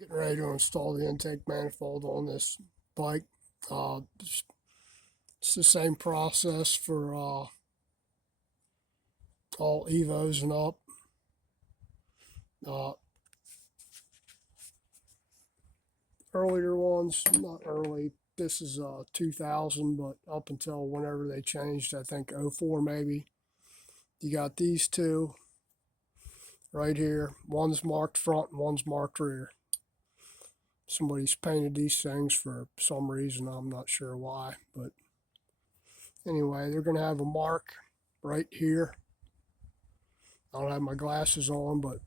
Getting ready to install the intake manifold on this bike. It's the same process for all evos and up. Uh, Earlier ones, not early. This is 2000, but up until whenever they changed, I think '04 maybe. You got these two right here. One's marked front and one's marked rear. Somebody's painted these things for some reason. I'm not sure why, but anyway, they're going to have a mark right here. I don't have my glasses on, but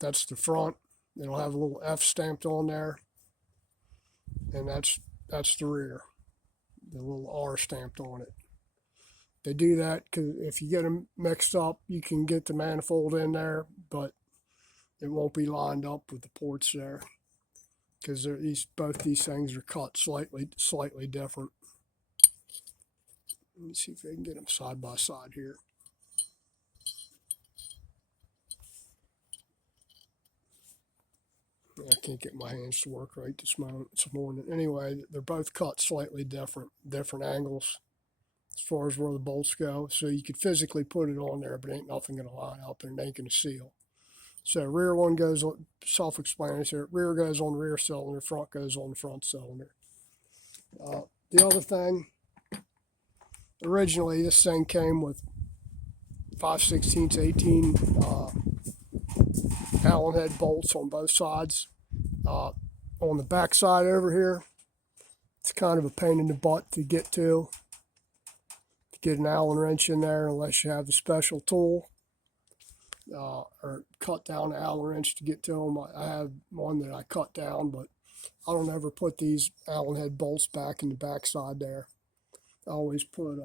that's the front. It'll have a little F stamped on there, and that's the rear. The little R stamped on it. They do that because if you get them mixed up, you can get the manifold in there, but it won't be lined up with the ports there because both these things are cut slightly different. Let me see if I can get them side by side here. I can't get my hands to work right this morning. Anyway, they're both cut slightly different angles as far as where the bolts go. So you could physically put it on there, but ain't nothing going to line up and it ain't going to seal. So rear one goes on, self-explanatory. Rear goes on the rear cylinder, front goes on the front cylinder. The other thing, originally this thing came with 5/16 18 Allen head bolts on both sides. On the back side over here, it's kind of a pain in the butt to get an Allen wrench in there unless you have the special tool or cut down an Allen wrench to get to them. I have one that I cut down, but I don't ever put these Allen head bolts back in the back side there. I always put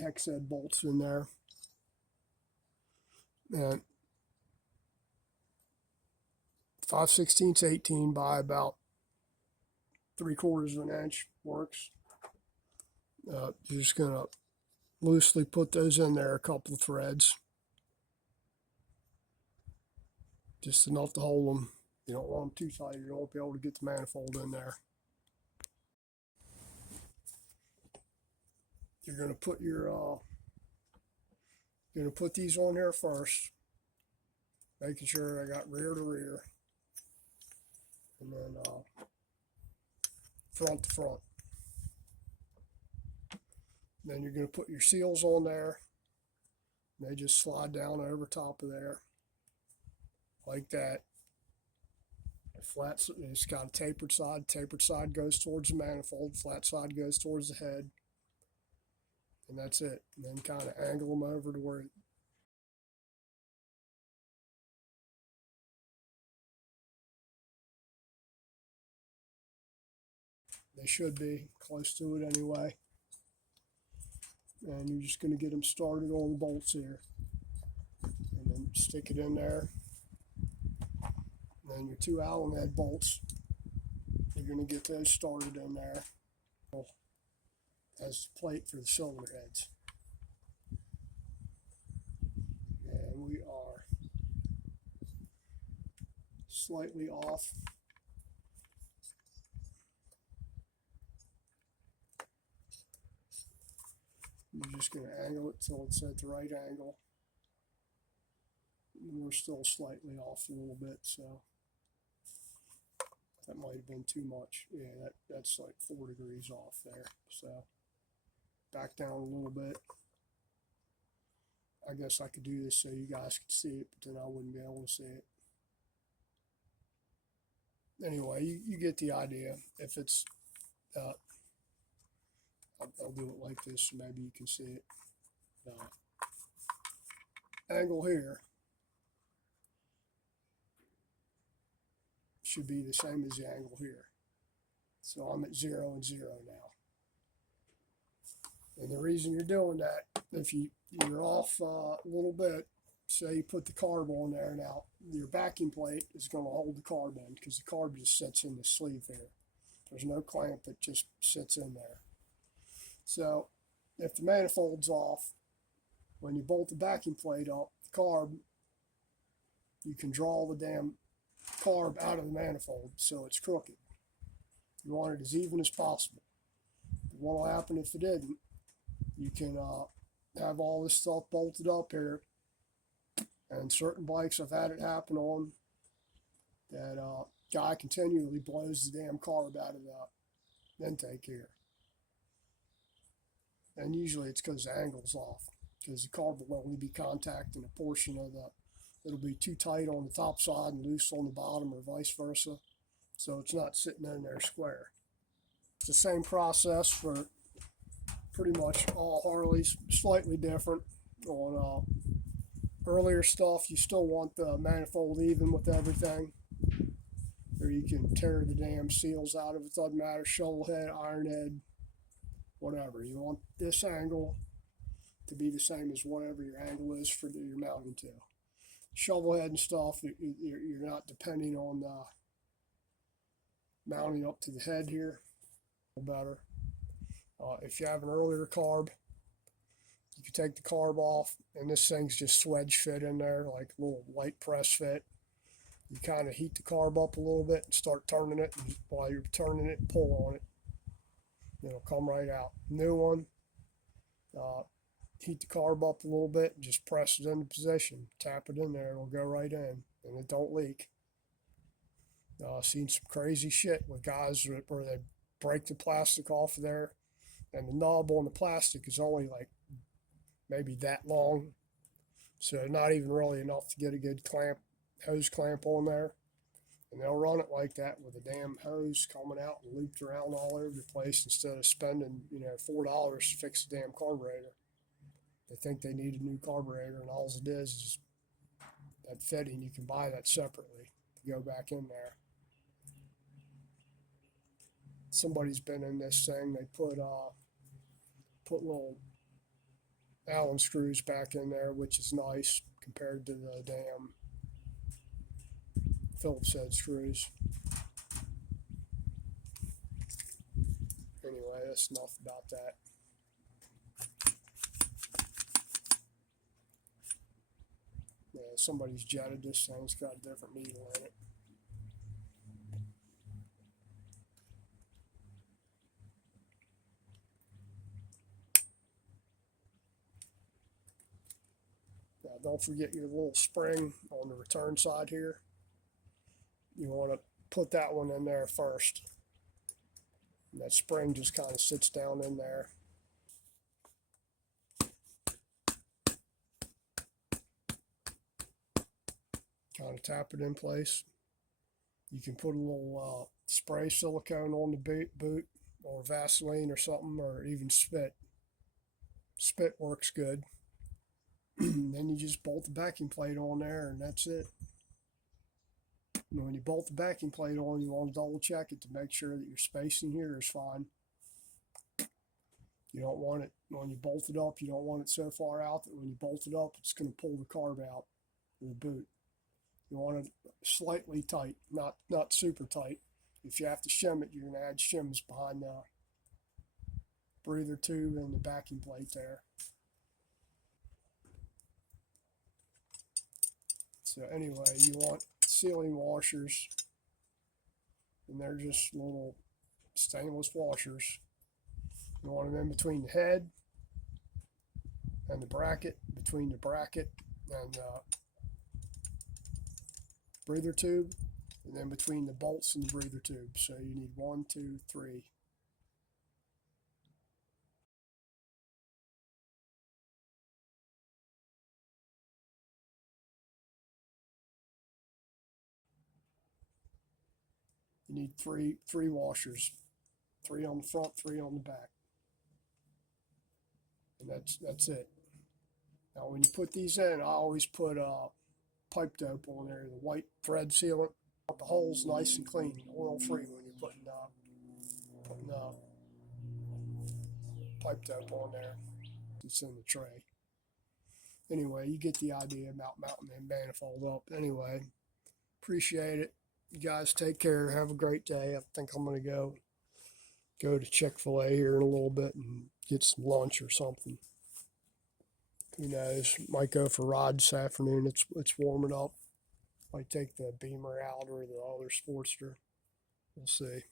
hex head bolts in there. And 5/16 18 by about 3/4 of an inch works. You're just going to loosely put those in there, a couple of threads. Just enough to hold them. You don't want them too tight, you won't be able to get the manifold in there. You're going to put these on there first, making sure I got rear to rear, and then front to front. Then you're going to put your seals on there. They just slide down over top of there like that. Flat, it's got a tapered side. Tapered side goes towards the manifold. Flat side goes towards the head. And that's it. And then kind of angle them over to where they should be, close to it anyway. And you're just going to get them started on the bolts here. And then stick it in there. And then your two Allen head bolts, you're going to get those started in there as the plate for the cylinder heads. And we are slightly off. You're just going to angle it till it's at the right angle. And we're still slightly off a little bit, so that might have been too much. Yeah, that's like 4 degrees off there. So back down a little bit. I guess I could do this so you guys could see it, but then I wouldn't be able to see it. Anyway, you get the idea. If it's, I'll do it like this so maybe you can see it. Angle here should be the same as the angle here. So I'm at 0 and 0 now. And the reason you're doing that, if you're off a little bit, say you put the carb on there now, your backing plate is going to hold the carb in because the carb just sits in the sleeve here. There's no clamp, it just sits in there. So if the manifold's off, when you bolt the backing plate up, the carb you can draw the damn carb out of the manifold so it's crooked. You want it as even as possible. What will happen if it didn't? You can have all this stuff bolted up here, and certain bikes I've had it happen on that guy continually blows the damn carb out of the intake here. And usually it's because the angle's off, because the carb will only be contacting a portion of it'll be too tight on the top side and loose on the bottom, or vice versa. So it's not sitting in there square. It's the same process for pretty much all Harleys, slightly different. On earlier stuff, you still want the manifold even with everything, or you can tear the damn seals out of it. Doesn't matter, shovel head, iron head, whatever. You want this angle to be the same as whatever your angle is for your mounting to. Shovel head and stuff, you're not depending on mounting up to the head here. Better. If you have an earlier carb, you can take the carb off, and this thing's just swedge fit in there, like a little light press fit. You kind of heat the carb up a little bit and start turning it, and while you're turning it, pull on it. It'll come right out. New one, heat the carb up a little bit and just press it into position. Tap it in there, it'll go right in, and it don't leak. Seen some crazy shit with guys where they break the plastic off of there, and the knob on the plastic is only like maybe that long, so not even really enough to get a good hose clamp on there. And they'll run it like that with a damn hose coming out and looped around all over the place, instead of spending, $4 to fix the damn carburetor. They think they need a new carburetor, and all it is that fitting. You can buy that separately to go back in there. Somebody's been in this thing. They put little Allen screws back in there, which is nice compared to the damn Phillips head screws. Anyway, that's enough about that. Yeah, somebody's jetted this thing. It's got a different needle in it. Now, don't forget your little spring on the return side here. You want to put that one in there first. And that spring just kind of sits down in there. Kind of tap it in place. You can put a little spray silicone on the boot, or Vaseline or something, or even spit. Spit works good. Then you just bolt the backing plate on there, and that's it. And when you bolt the backing plate on, you want to double check it to make sure that your spacing here is fine. You don't want it, when you bolt it up, you don't want it so far out that when you bolt it up, it's going to pull the carb out of the boot. You want it slightly tight, not super tight. If you have to shim it, you're going to add shims behind the breather tube and the backing plate there. So anyway, you want sealing washers, and they're just little stainless washers. You want them in between the head and the bracket, between the bracket and the breather tube, and then between the bolts and the breather tube. So you need 1, 2, 3. You need three washers, 3 on the front, 3 on the back, and that's it. Now, when you put these in, I always put pipe dope on there, the white thread sealant. The hole's nice and clean, oil-free when you're putting pipe dope on there. It's in the tray. Anyway, you get the idea about mounting the manifold up. Anyway, appreciate it. You guys take care. Have a great day. I think I'm going to go to Chick-fil-A here in a little bit and get some lunch or something. Who knows? Might go for a ride this afternoon. It's warming up. Might take the Beamer out or the other Sportster. We'll see.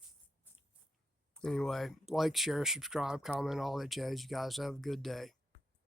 Anyway, like, share, subscribe, comment, all that jazz. You guys have a good day.